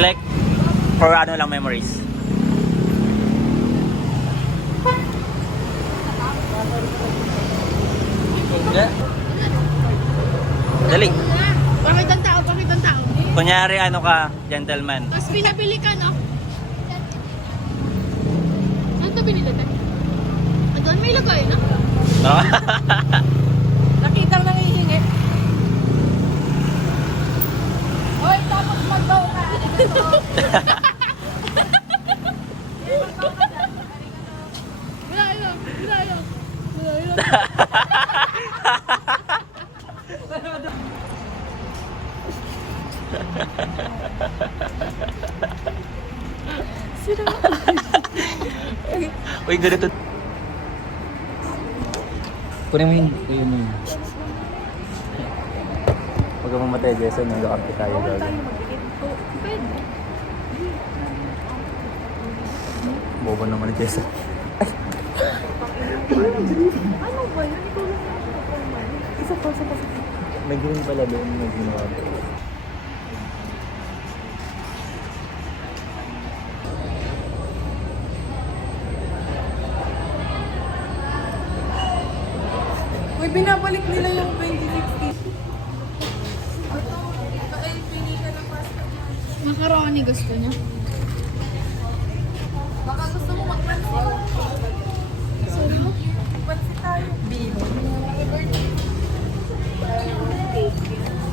Like, for ano lang memories. Dali. Bakit ang tao? Bakit ang tao? Kunyari ano ka, gentleman. Tapos pinabili ka, no? Ano ito binili tayo? Doon may lagay, no? No? Nakitang nangihingi. Hoy, tapos mag-go ka. Wala yun. Uy, ganito. Kunin mo yun. Pag mamatay, Jason, nag-akampi tayo gagawin. Bobo naman ni Jason. Ano ba yun? Ikaw lang isa pa. Nag-green pala doon, nag-ginawa. Uy, binabalik nila yung 2016. Ay, pili ka ng pasta niya. Macaroni gusto niya. Baka gusto mo magpansin. Sorry mo? Pansin tayo. Biho.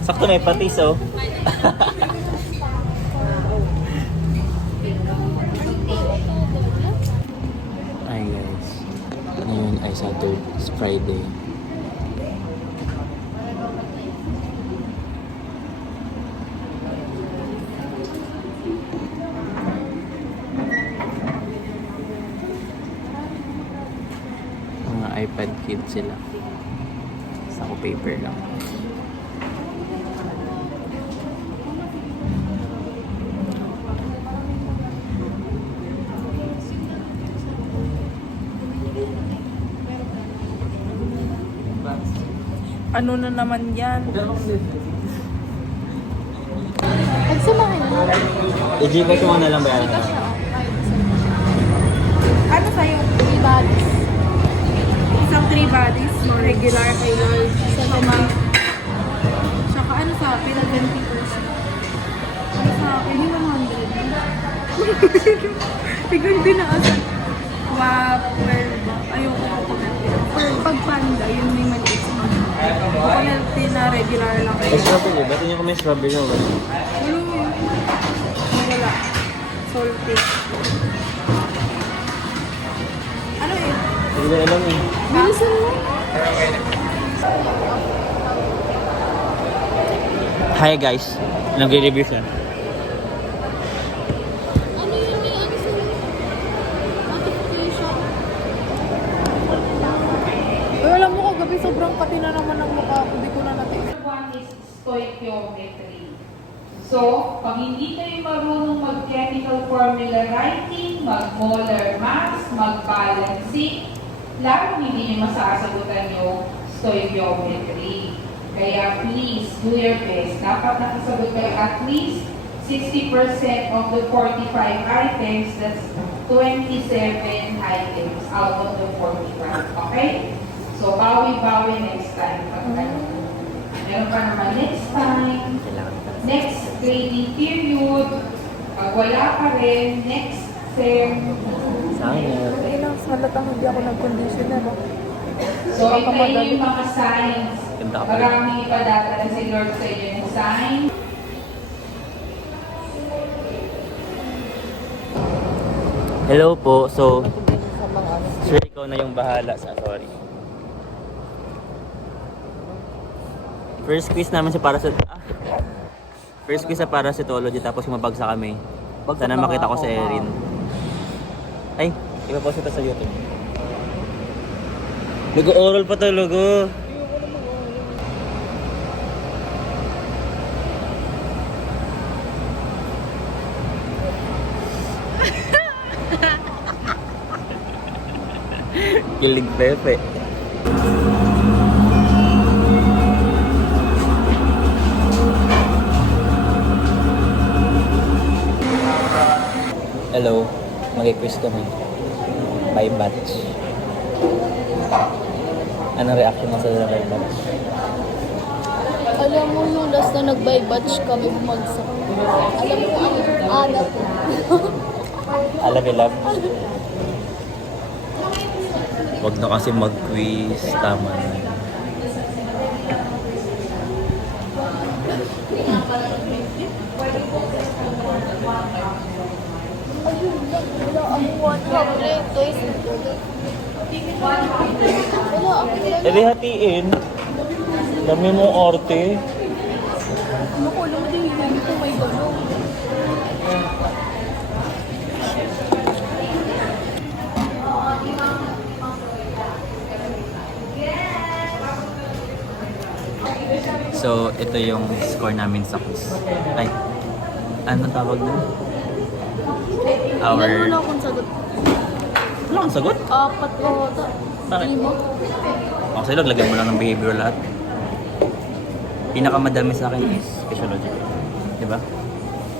Sakto may patis, oh. Hi guys. Ngayon ay Saturday, it's Friday. Mga iPad kids sila. Sa ako paper lang. Ano na naman yan? Pagsamahin na. I-Gcash mo na lang ba yan? Ano sa'yo? 3 bags. Isang 3 bodies. Regular kay Lord. Sa Tsaka ano sa akin? 20%. Ano sa akin? Yung 100. Tignan din na asa. Wapper ba? Ayoko ko pag panda, yun may maliit. Coconut na regular lang. May strawberry. Ba't niyo kung may strawberry o wala? Wala yun. Wala. Salty. Ano eh? Hindi na alam eh. Bilisan mo. Hi guys. Nagre-review siya. Ano yun yung ano sila? Notification. Ay, alam mo kagabi sobrang pati na naman ang mukha ko. Hindi ko na natin. One is stoichiometry. So, pag hindi kayo marunong mag-chemical formula writing, mag-molar mass, mag-balancing, lalo hindi nyo masasagutan yung stoichiometry. Kaya please, do your best. Dapat nakasagot kayo at least 60% of the 45 items, that's 27 items out of the 45. Okay? So, bawi-bawi next time. Meron pa naman next time. Next grading period. Pag wala pa rin, next sem. Sayang. Ay, lang, halatang hindi ako nag-conditioner. So, ito yung mga signs. Ganda ka pa rin. Maraming ipadadala si Lord sa inyo ng sign. Hello po. So, sir, ikaw na yung bahala sa sorry. First quiz naman sa First quiz sa parasitology tapos mabagsak kami. Sana makita ko sa Erin. Ay, ipapost ito sa YouTube. Nag-oral pa talaga. Kilig Pepe. Hello, mag-quiz kami. By batch. Anong reaction mo sa by batch? Alam mo yung last na nag-buy batch kami bumagsak. Alam mo ang alat. Alam ni Love? Huwag na kasi mag-quiz. Tama na. Wala ang 100 toys. Wala ang E di hatiin. Dami mo arte. Naku, alam mo din yung hindi ko may gano'n. So, ito yung score namin sa quiz. Ay, anong tawag na? Ilan mo na Our... akong sagot? Wala kang sagot? 4 o ata. Bakit? 5. Ako sa'yo, lagyan mo lang ng behavior lahat. Pinakamadami sa akin is physiological. Diba?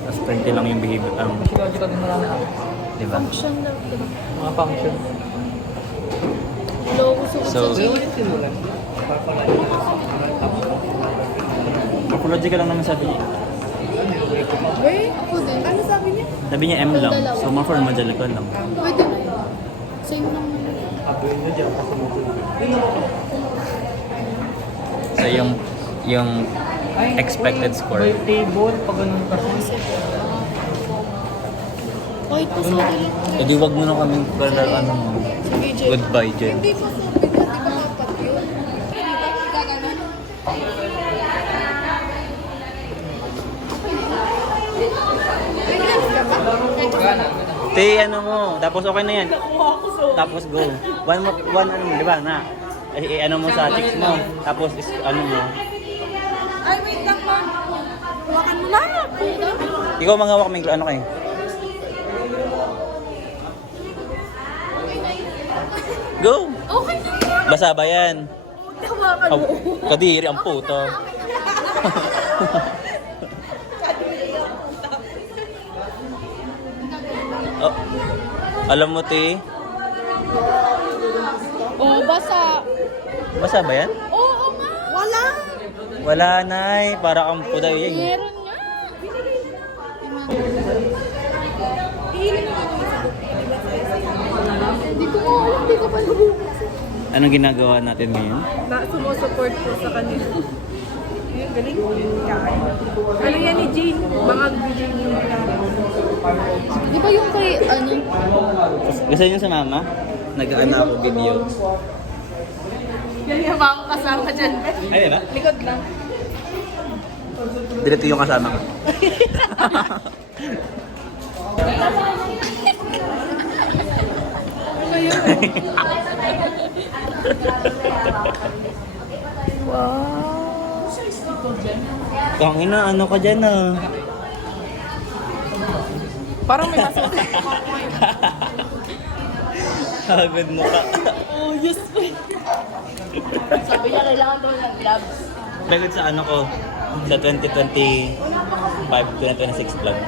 Tapos 20 lang yung behavior. Physiological din marami ako. Diba? Function lang. Diba? Mga function. Wala ako sa So, Pero ulit sinulan. morphological lang naman sabi niya. Wait, ako din. Ano sabi niya? Sabi niya M lang. So, morphological lang. Pwede na. Same lang. Abuin nyo dyan kasi mo. So, yung expected score. By table, pag ganun kasi. Kahit pa sa akin. Hindi, wag mo na kaming ano mo. Sige, Jay. Goodbye, Jen. Hindi pa sa akin. Di ba dapat yun? Di ba gaganon? Te, ano mo? Tapos okay na yan. Tapos go. One ano mo, di ba? Na. Ano mo sa chicks mo. Tapos ano mo. Ay, wait lang mo. Hawakan mo lang. Ikaw manghawak may ano kayo. Go! Okay na. Basa ba yan? Hawakan Aw, kadiri ang puto. Oh, alam mo, te? Oh, basa. Basa ba yan? Oo nga. Wala. Wala, nay. Para kang pudaw yan. Meron nga. Hindi ko nga alam. Hindi ko pa nabubuksan. Anong ginagawa natin ngayon? Na sumusupport po sa kanila. Ayun, galing. Ano yan ni Jane? Mga Jane yung Di ba yung kay, ano? Gusto niyo sa mama? Nag-ano ako video. Yan yung mga kasama dyan. Ay, di ba? Likod lang. Dito yung kasama ko. Wow. Kangina, ano ka dyan ah? Parang may masusunod. Hagod mo ka. Oh, yes, wait. Sabi niya, kailangan daw ng gloves. Pagod sa ano ko, sa 2025-2026 vlog.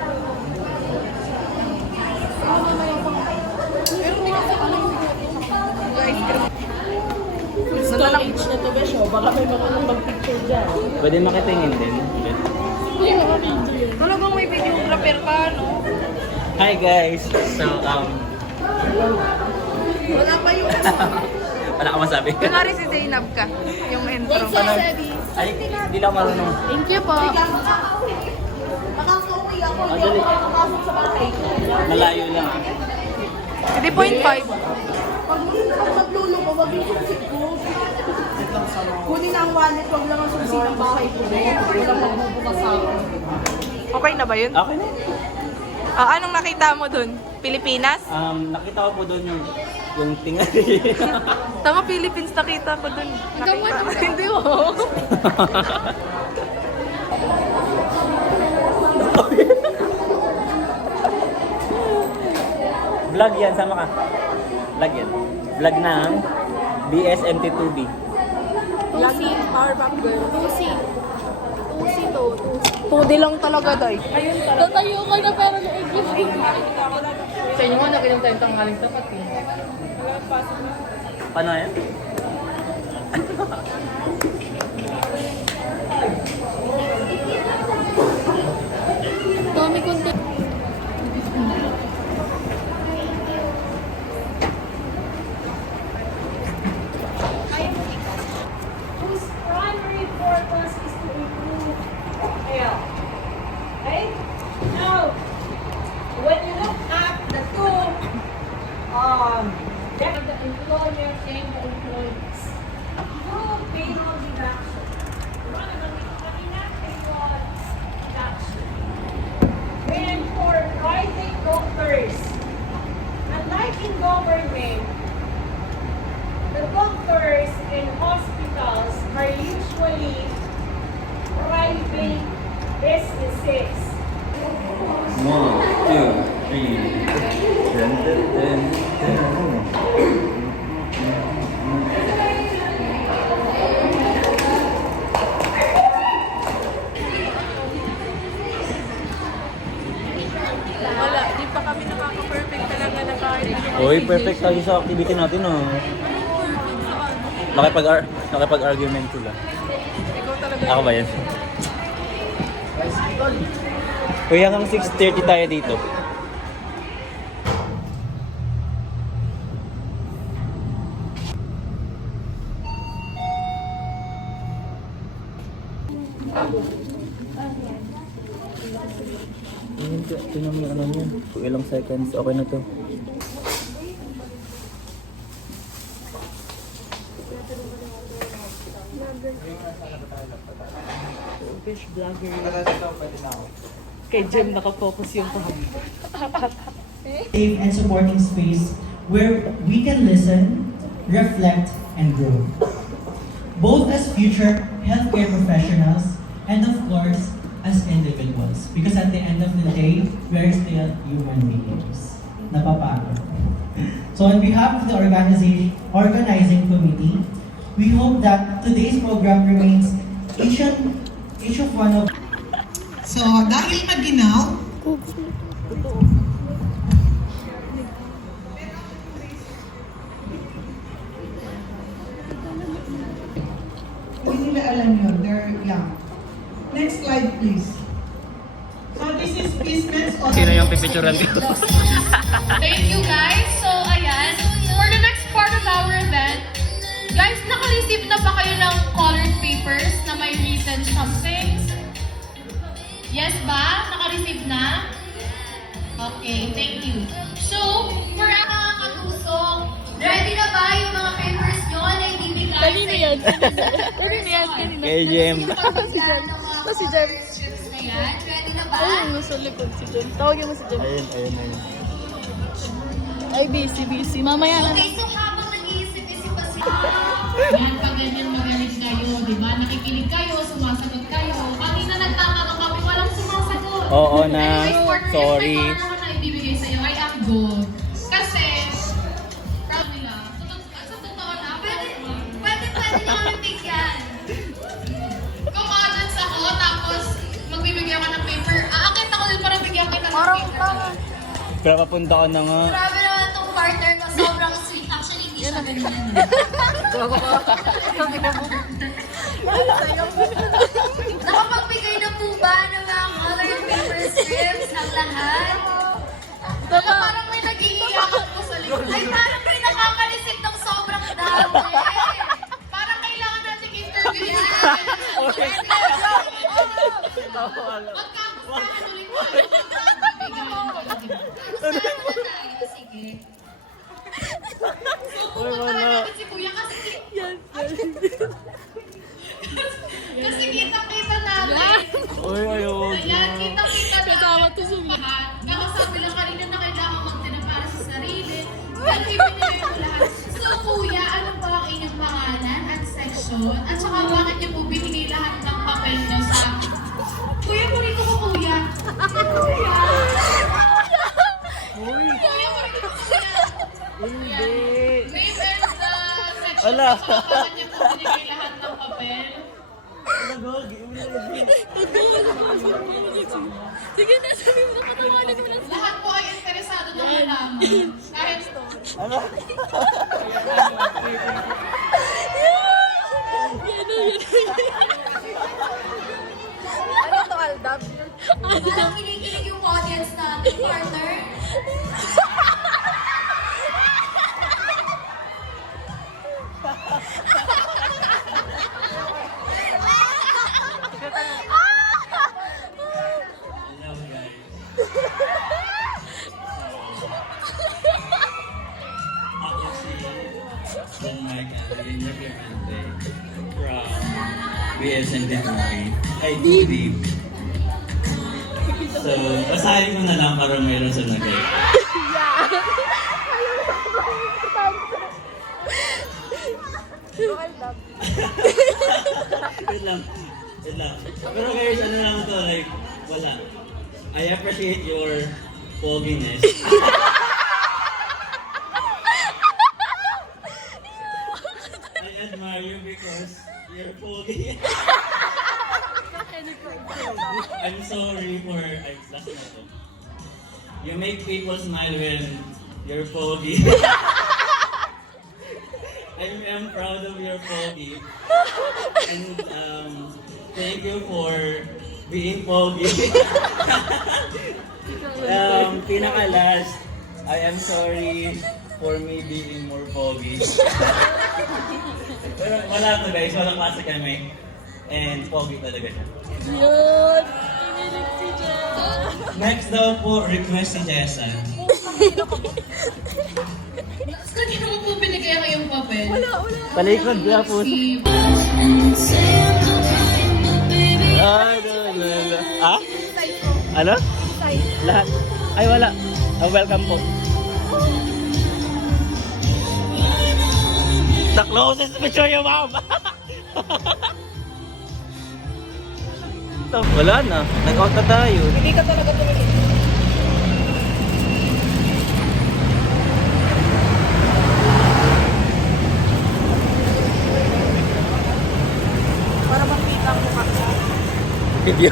Storage na to, Besho. Baka may mga nang mag-picture dyan. Pwede makitingin din. Hindi mga video. Talagang may videographer ka, no? Hi guys! So, Wala pa yung... wala ka masabi. Kunwari si Zainab ka, yung intro. Ay, hindi lang marunong. Thank you po. Madali. Malayo lang. 3.5. Kunin na ang wallet, wag lang ang susi ng bahay ko. Walang magbubukas sa akin. Okay na ba yun? Okay na. Anong nakita mo dun? Pilipinas? Nakita ko po doon yung tingali. Tama, Philippines nakita ko dun. Hanggang one naman. Hindi mo. Vlog yan, sama ka. Vlog yan. Vlog ng BSMT2B. Lagi Powerpuff Girls. Tusi to. 2D lang talaga, day. Tatayo ka na pero naigis. Sa inyo nga, nakilang tayo tanggaling tapat eh. Paano yan? Dami konti. whose primary purpose is to improve health. Okay? Now, when you look at the two, the employer and the employees, through payroll deduction, one of the payroll deduction. And for private doctors, unlike in government, the doctors and hospitals are usually private businesses. 1, 2, 3. Dun, dun, dun, dun. Wala, di pa kami nakaka-perfect talaga na kahit ano. Uy, perfect tayo sa activity natin ah. Nakipag-argument sila. Ikaw talaga. Ako ba yan? Uy, hanggang 6:30 tayo dito. Tingnan mo yung ano niya. Kung ilang seconds, okay na to. Fish vlogger. Kay Jem nakafocus yung safe and supporting space where we can listen, reflect, and grow. Both as future healthcare professionals and of course, as individuals. Because at the end of the day, we are still human beings. Napapagod. So on behalf of the organizing committee, we hope that today's program remains each of one of. So, dahil maginaw, hindi nila alam yun. They're young. Next slide, please. So, this is business. Sino yung pipicturan dito? Thank you guys. So ayan, for the next part of our event, guys, naka-receive na ba kayo ng colored papers na may written something? Yes ba? Naka-receive na? Okay, thank you. So, for ang mga katusok, ready na ba yung mga papers nyo na ibibigay sa Kanina yan. Kanina yan. Kanina. Kay Jem. Si Jem. Ready na ba? Ayun, nasa likod si Jem. Tawagin mo si Jem. Ayun. Ay, busy. Mamaya na. Okay, so habang nag-iisip-isip pa sila, yan, pag ganyan magaling kayo, di ba? Nakikinig kayo, sumasagot kayo. Kanina nagtatanong kami, walang sumasagot. Oo na. Anyways, for this, Sorry. may mga naman na ibibigay sa'yo ay ang good. Kasi, proud nila. Sa totoo na, pwede nyo kami bigyan. Kung audience ako, tapos magbibigyan ka ng paper, aakit ako din para bigyan kita ng paper. Pero papunta ka na nga. Grabe naman itong partner ko, sobrang sweet. Actually, hindi siya ganyan. Nakapagbigay na po ba ng mga colored paper strips ng lahat? Wala, parang may nag-iiyakan po sa likod. Ay, parang may nakakalisip ng sobrang dami. Parang kailangan natin interview yan. Magkakustahan ulit tayo. Sige. Pupunta na natin si Kuya kasi kita-kita natin. Uy, ayun. Ayan, kita-kita natin. Kasama to sa Lahat. Kakasabi lang kanina na kailangan magtinag para sa sarili. Yan, ibinigay ko lahat. So, Kuya, ano ba ang inyong pangalan at section? At saka, bakit niyo po binigay lahat ng papel niyo sa... Kuya, purito ko, Kuya. Kuya! Kuya, purito ko, Kuya. Hindi. Name and section. Ala. Kasama niya po binigay lahat ng papel. Sige na, sabi mo na patawanan mo na. Lahat po ay interesado na malaman. Kahit Ano to, Aldab? Parang kinikilig yung audience natin, partner. Hello guys. Ako si Don Mike Alvin Clemente from BSN Ditory. Ay, Deep. So, basahin ko na lang para mayroon sa nagay. Wait lang. Wait lang. Pero guys, ano lang to, like, wala. I appreciate your fogginess. I admire you because you're foggy. I'm sorry for... Ay, last na to. You make people smile when you're foggy. I'm proud of your foggy. And thank you for being foggy. Pinaka-last, I am sorry for me being more foggy. Pero wala to guys, walang klase kami. And foggy talaga siya. Yun! Kinilig si Jen. Next daw po, request si Jessa. kanina mo po binigay kayong papel. Palikod niya po. Ah? Ano? Lahat? Ay, wala. Welcome po. The closest picture yung mom. Wala na. Nag-out na tayo. Hindi ka talaga tumingin. Para bang kita ang mukha ka. Video.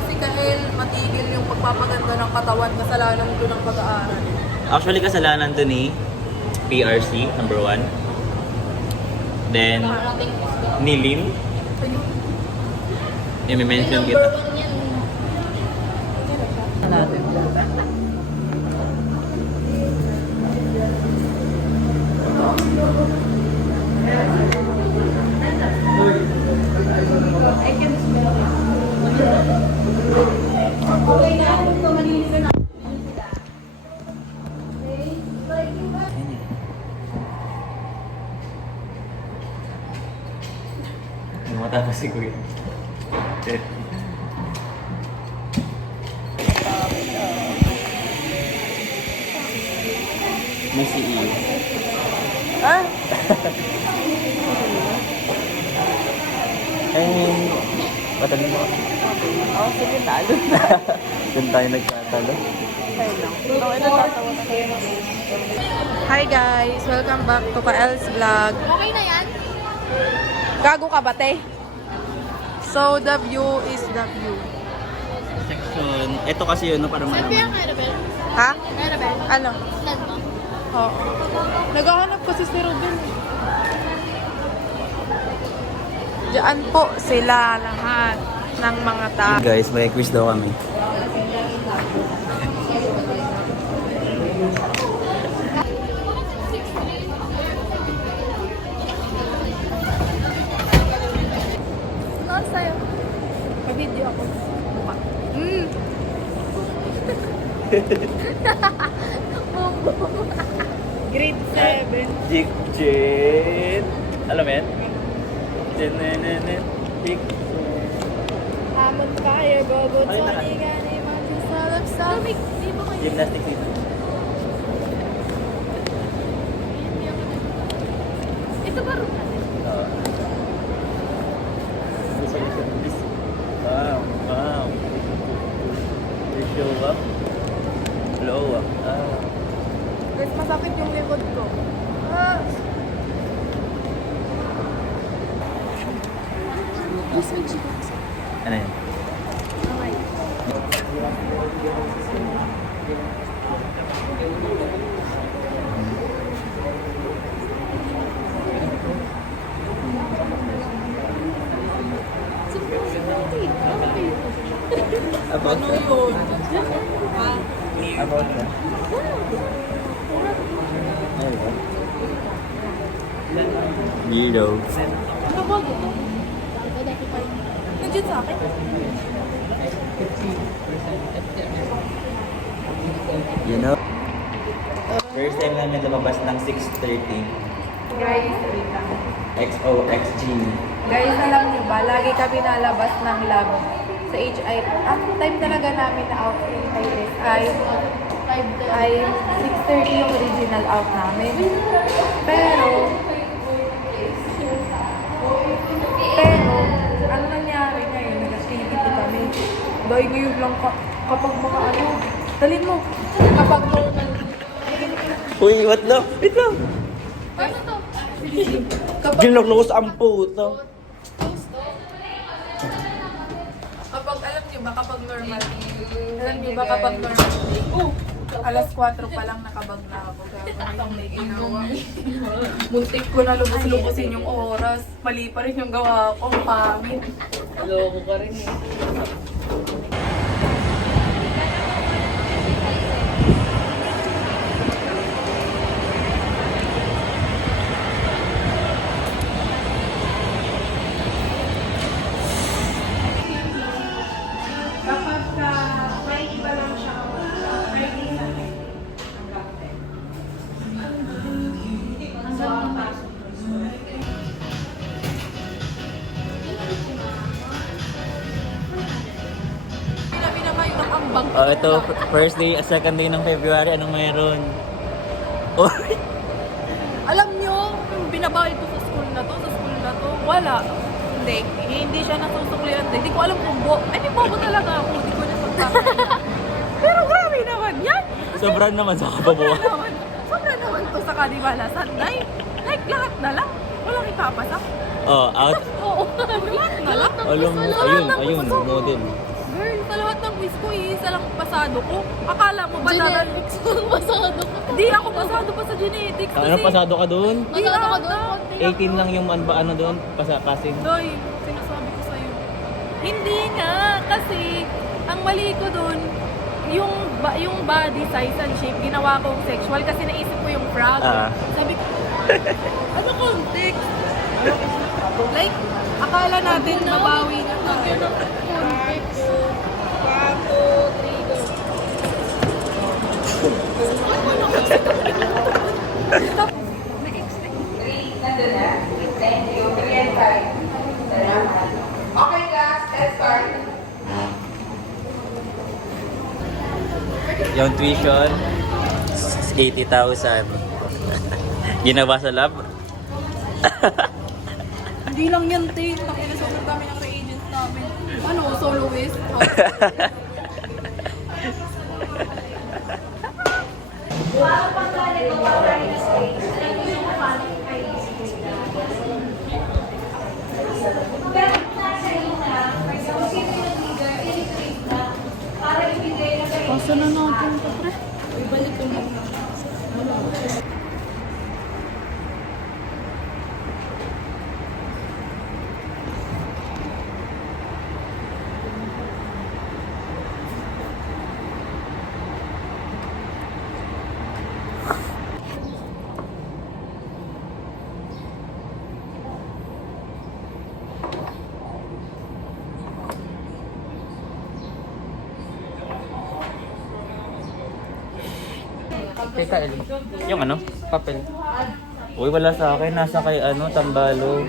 Si Kael, matigil yung pagpapaganda ng katawan, kasalanan ko ng pag-aaral. Actually, kasalanan to ni PRC, number 1. Then, ni Lynn. I-mention kita. Matapos si Kuya. May CEO. Ah? Patalo mo. Oo, sige, talo na. Doon tayo nagkatalo. Okay lang. Okay na, tatawa na kayo. Hi guys! Welcome back to Kael's Vlog. Okay na yan? Gago ka ba, te? So, the view is the view. Section. Ito kasi yun, no, para Saan ba yung malaman. Annabelle? Ha? Annabelle? Ano? Saan ba? Oo. Naghahanap kasi si Ruben. Diyan po sila lahat ng mga tao. Guys, may quiz daw kami. Saan sa'yo? Mag-video ako. Grade 7. Jik Jin. Alam mo yan? Jin. Jik. Hamon fire, go, go, Ay, lahat. Tony, gani, mag-salap sa Gymnastics dito. Ito ba room natin? Wow, wow. You show up. Blow up. Guys, masakit yung likod ko. Ano yun? About Ano yun? About that. There we go. Weirdo. Ano ba ito? Nandiyan sa akin. You know? First time namin lumabas ng 6:30. Guys, XOXG. guys, alam niyo ba, lagi kami nalabas ng lab sa HI. Ang time talaga namin na out in IS ay 6:30 yung original out namin. Pero, ano nangyari ngayon? Nag-activity kami. Dahil ngayon lang kapag makaano, dalhin mo. Kapag normal. Uy, what the? Wait lang. Ano to? Kapag, Ginloklos ang puto. kapag alam niyo ba, kapag normal. Alam niyo ba kapag normal? Alas 4 pa lang nakabag na ako. Kaya yung may ginawa. Muntik ko na lubos-lubosin yung oras. Mali pa rin yung gawa ko. Pangit. Loko ka rin eh. Kapag may iba lang siya, ready na rin. Hanggang pasok. Pinabi na kayo ng ambang. Oh, ito, first day, second day ng February, anong mayroon? Oh, Alam nyo, yung binabayad ko sa school na to, wala. Hindi siya nasusuklian. Hindi ko alam kung may bobo talaga ako. Hindi ko nasagsasabi. Pero grabe naman yan. sobrang naman sa kababuan. Sobra naman to sa kadibalasan. Like lahat na lang. Walang ipapasa. Oh, out. Oo, lahat na lang. Alam mo, ayun, model. Girl, sa lahat ng quiz ko, isa lang pasado ko. Akala mo ba Genetics ko pasado ko. Hindi ako pasado pa sa genetics. Ano, pasado ka doon? Pasado ka doon, konti lang. 18 lang yung ano doon, passing. Doy, sinasabi ko sa'yo. Hindi nga, kasi ang mali ko dun, yung body size and shape, ginawa kong sexual kasi naisip ko yung frog. Sabi ko, ano context? Like, akala natin mabawi na tayo. Context. 1, 2, 3, go. Nandun na? Thank you. 3 and 5. Salamat. Okay, class. Let's start. Yung tuition, 80,000. Ginawa sa lab? Hindi lang yan, te. Nakina sobrang dami ng reagents namin. Ano, soloist? Pasa na natin ito, pre. Ibalik ko na. Tita El, Yung ano? papel. Uy, wala sa akin. Nasa kay Tambalo.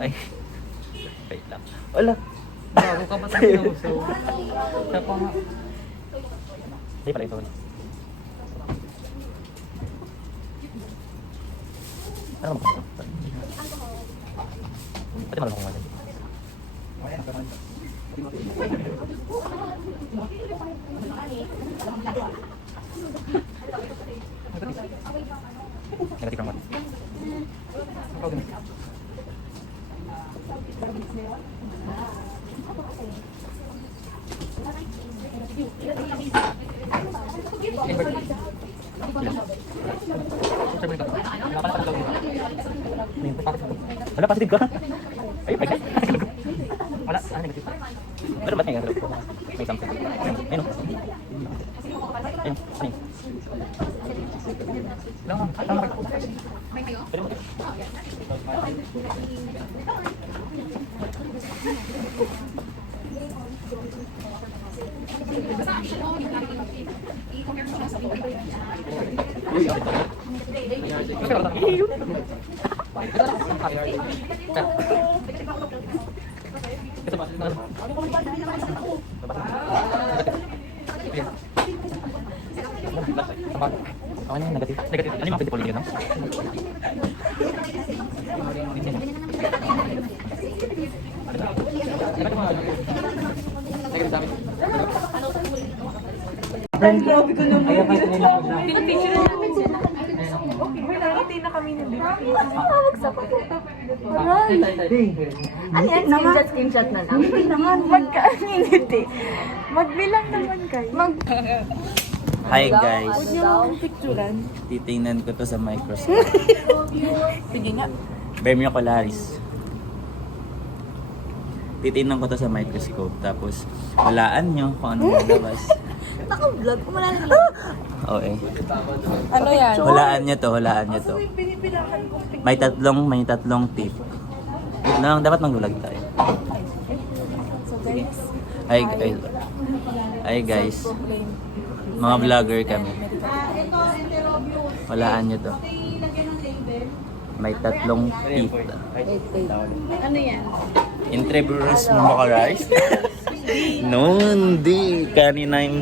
Ay. Wait lang. Wala. Bago ka pa sa pinuso. Siya pa nga. Hindi pala ito. Ano ba? Pati malaki kung ano. Negatif ang mati. Wala, positive ka? Ay, ay, wala, negative. Pero ba't negative? May something. Ayun, ayun. Ayun, ano yun? Tama ka. Pwede mo. Ano yung negative? Negative. Ano yung mga pwede no? Grabe ko naman. Pinipicture na namin sila. Okay, may nakati na kami ng dito. Tawag sa pagkita. Ano yan? Screenshot na lang. Hindi naman. Magka-minute eh. Magbilang naman kayo. Hi guys. Huwag niyo akong picturean. Titingnan ko to sa microscope. Sige nga. Vermiocularis. Titingnan ko to sa microscope. Tapos, walaan nyo kung ano lalabas. Naka-vlog. Kumala na Okay. Ano yan? Hulaan nyo to, hulaan nyo to. Pinipilakan ko. May tatlong tip. Wait lang, dapat magbulag tayo. So guys. Hi guys. Mga vlogger kami. Hulaan nyo to. May tatlong tip. Ano yan? Intravenous pneumococci. No, hindi. Kanina yung...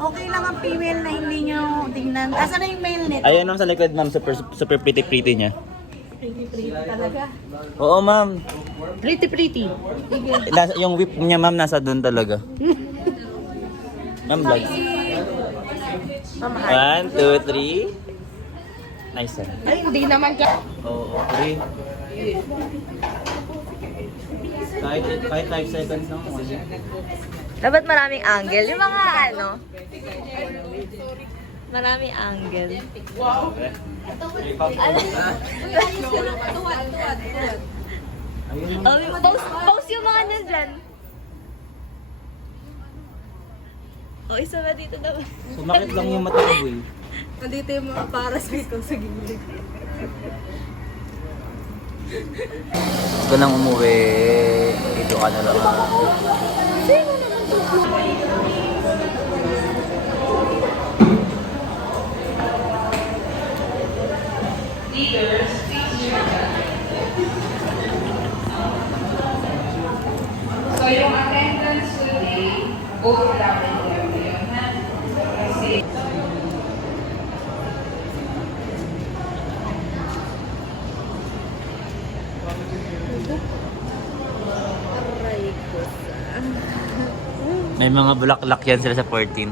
Okay lang ang female na hindi nyo tingnan. Asan na yung male nito? Ayan ma'am sa likod ma'am, super pretty niya. Pretty talaga. Oo ma'am. Pretty. Yung whip niya ma'am nasa doon talaga. Ma'am vlog. 1, 2, 3. Nice one. Ay, hindi naman ka. Oo, 3. Kahit 5 seconds lang. Dapat maraming angle. Yung mga ano. Maraming angle. Wow. Post yung mga nandyan. O, isa ba dito daw? Sumakit lang yung mata ko eh. Nandito yung mga paras dito sa gilid. Gusto nang umuwi. Dito ka na lang. Sino naman to? Leaders, please check that. So yung attendance today, overlapping lang yun, ha? Kasi May mga bulaklak yan sila sa 14.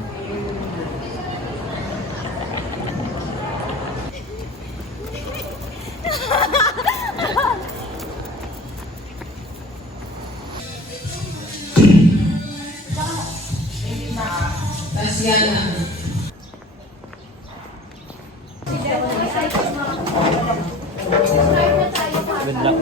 Good luck.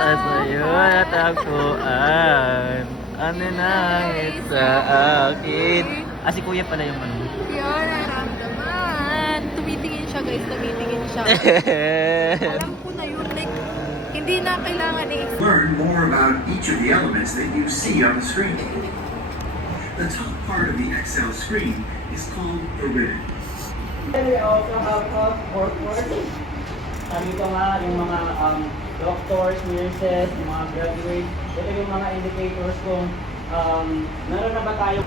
Tasayo at akuan. Ano nangit sa akin? Ah, si kuya pala yung ano. Yun, naramdaman. Tumitingin siya guys, tumitingin siya. Alam ko na yun, like, hindi na kailangan Learn more about each of the elements that you see on the screen. The top part of the Excel screen is called the ribbon. We also have workforce. Sabi ko nga, yung mga doctors, nurses, yung mga graduates, ito yung mga indicators kung meron na ba tayo